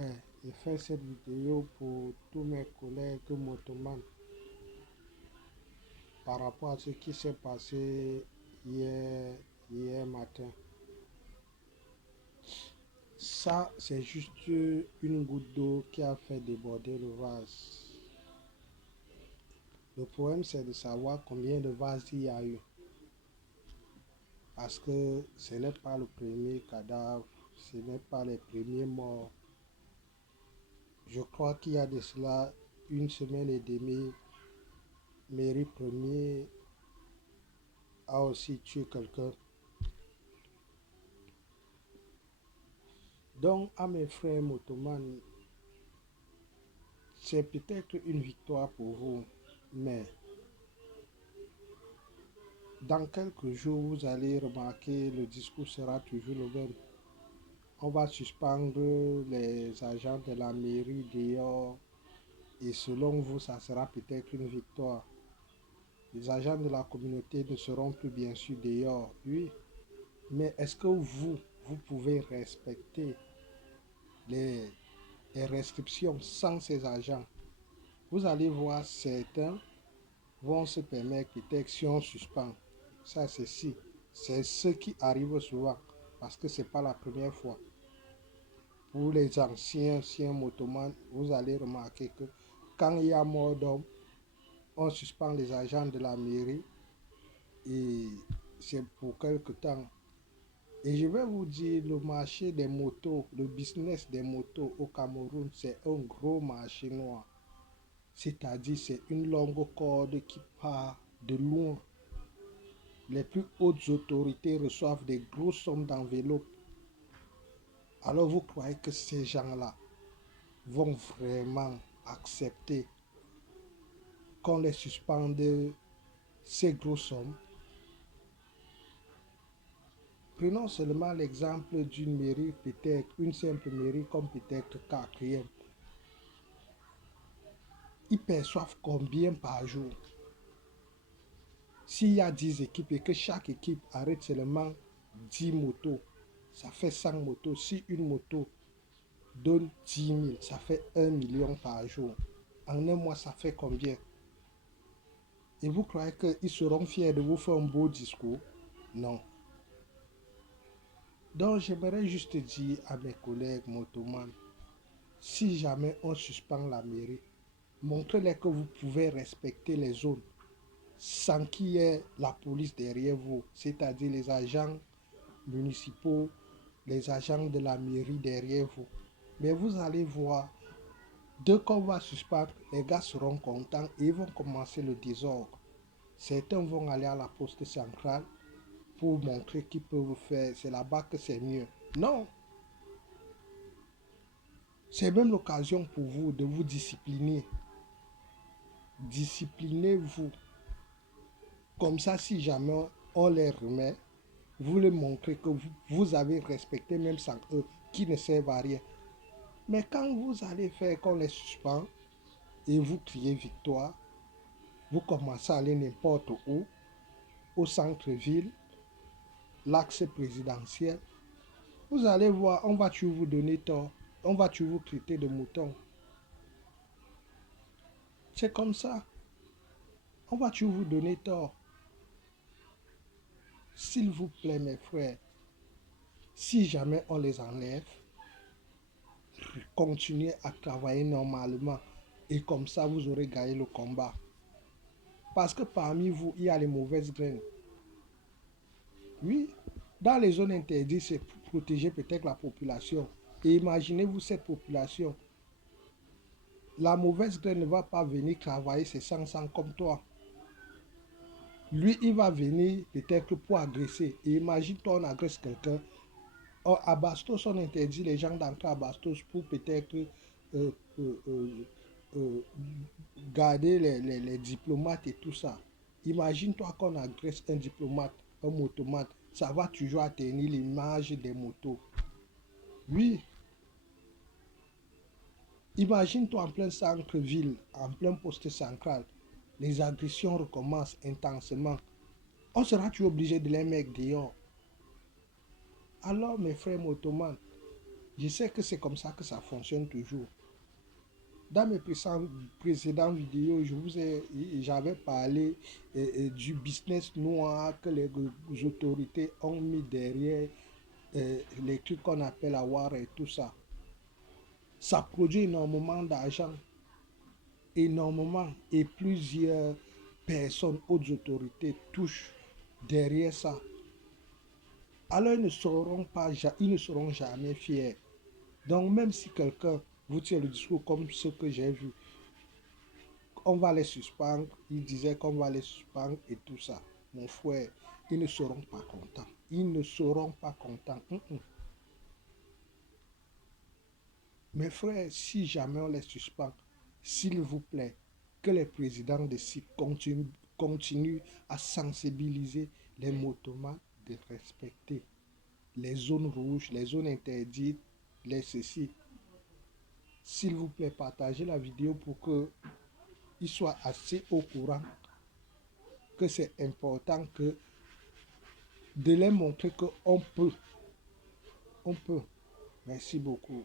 frère, je fais cette vidéo pour tous mes collègues motoman par rapport à ce qui s'est passé hier matin. Ça, c'est juste une goutte d'eau qui a fait déborder le vase. Le problème, c'est de savoir combien de vases il y a eu. Parce que ce n'est pas le premier cadavre, ce n'est pas les premiers morts. Je crois qu'il y a de cela une semaine et demie, Mairie Premier a aussi tué quelqu'un. Donc, à mes frères motoman, c'est peut-être une victoire pour vous, mais dans quelques jours, vous allez remarquer le discours sera toujours le même. On va suspendre les agents de la mairie dehors et selon vous, ça sera peut-être une victoire. Les agents de la communauté ne seront plus bien sûr dehors, oui, mais est-ce que vous pouvez respecter les restrictions sans ces agents? Vous allez voir certains vont se permettre peut-être si on suspend. Ça, c'est si. C'est ce qui arrive souvent parce que ce n'est pas la première fois. Pour les anciens motomans, vous allez remarquer que quand il y a mort d'homme, on suspend les agents de la mairie et c'est pour quelque temps. Et je vais vous dire, le marché des motos, le business des motos au Cameroun, c'est un gros marché noir. C'est-à-dire, c'est une longue corde qui part de loin. Les plus hautes autorités reçoivent des grosses sommes d'enveloppes. Alors vous croyez que ces gens-là vont vraiment accepter qu'on les suspende ces grosses sommes? Prenons seulement l'exemple d'une mairie, peut-être une simple mairie comme peut-être Kakriem. Ils perçoivent combien par jour? S'il y a 10 équipes et que chaque équipe arrête seulement 10 motos, ça fait 100 motos. Si une moto donne 10 000, ça fait 1 million par jour. En un mois, ça fait combien? Et vous croyez qu'ils seront fiers de vous faire un beau discours? Non. Donc, j'aimerais juste dire à mes collègues motoman, si jamais on suspend la mairie, montrez-les que vous pouvez respecter les zones sans qu'il y ait la police derrière vous, c'est-à-dire les agents municipaux, les agents de la mairie derrière vous. Mais vous allez voir, dès qu'on va suspendre, les gars seront contents et ils vont commencer le désordre. Certains vont aller à la poste centrale pour montrer qu'ils peuvent faire, c'est là-bas que c'est mieux. Non, c'est même l'occasion pour vous de vous discipliner. Disciplinez-vous. Comme ça, si jamais on les remet, vous les montrez que vous avez respecté même sans eux, qui ne servent à rien. Mais quand vous allez faire qu'on les suspend et vous criez victoire, vous commencez à aller n'importe où, au centre-ville, l'axe présidentiel, vous allez voir, on va toujours vous donner tort, on va toujours vous traiter de mouton. C'est comme ça, on va toujours vous donner tort. S'il vous plaît, mes frères, si jamais on les enlève, continuez à travailler normalement et comme ça vous aurez gagné le combat. Parce que parmi vous, il y a les mauvaises graines. Oui, dans les zones interdites, c'est pour protéger peut-être la population. Et imaginez-vous cette population. La mauvaise graine ne va pas venir travailler ses 500 comme toi. Lui, il va venir peut-être pour agresser. Et imagine-toi, on agresse quelqu'un. Or, à Bastos, on interdit les gens d'entrer à Bastos pour peut-être euh, euh, euh, euh, garder les diplomates et tout ça. Imagine-toi qu'on agresse un diplomate, un motomate, ça va toujours atteindre l'image des motos. Oui, imagine-toi en plein centre-ville, en plein poste central, les agressions recommencent intensément. On sera toujours obligé de les mettre dehors. Alors, mes frères motoman, Je sais que c'est comme ça que ça fonctionne toujours. Dans mes précédentes vidéos, j'avais parlé du business noir que les autorités ont mis derrière les trucs qu'on appelle avoir et tout ça. Ça produit énormément d'argent, énormément, et plusieurs personnes, autres autorités touchent derrière ça. Alors ils ne seront jamais fiers. Donc même si quelqu'un vous tient le discours comme ce que j'ai vu, on va les suspendre, il disait qu'on va les suspendre et tout ça. Mon frère, ils ne seront pas contents. Ils ne seront pas contents. Mes frères, si jamais on les suspend, s'il vous plaît, que les présidents de sites continuent à sensibiliser les motomates de respecter les zones rouges, les zones interdites, les ceci. S'il vous plaît, partagez la vidéo pour qu'ils soient assez au courant que c'est important de les montrer qu'on peut. On peut. Merci beaucoup.